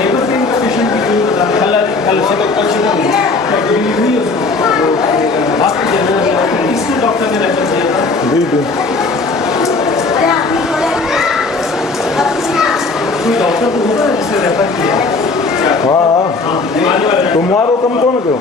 Labour pain का patient भी नहीं बता कल से हुई हॉस्पिटल इसलिए डॉक्टर ने रेफर किया था। बिल्कुल कोई डॉक्टर को होगा जिसने रेफर किया। हाँ हाँ तुम्हारो कम कौन कयो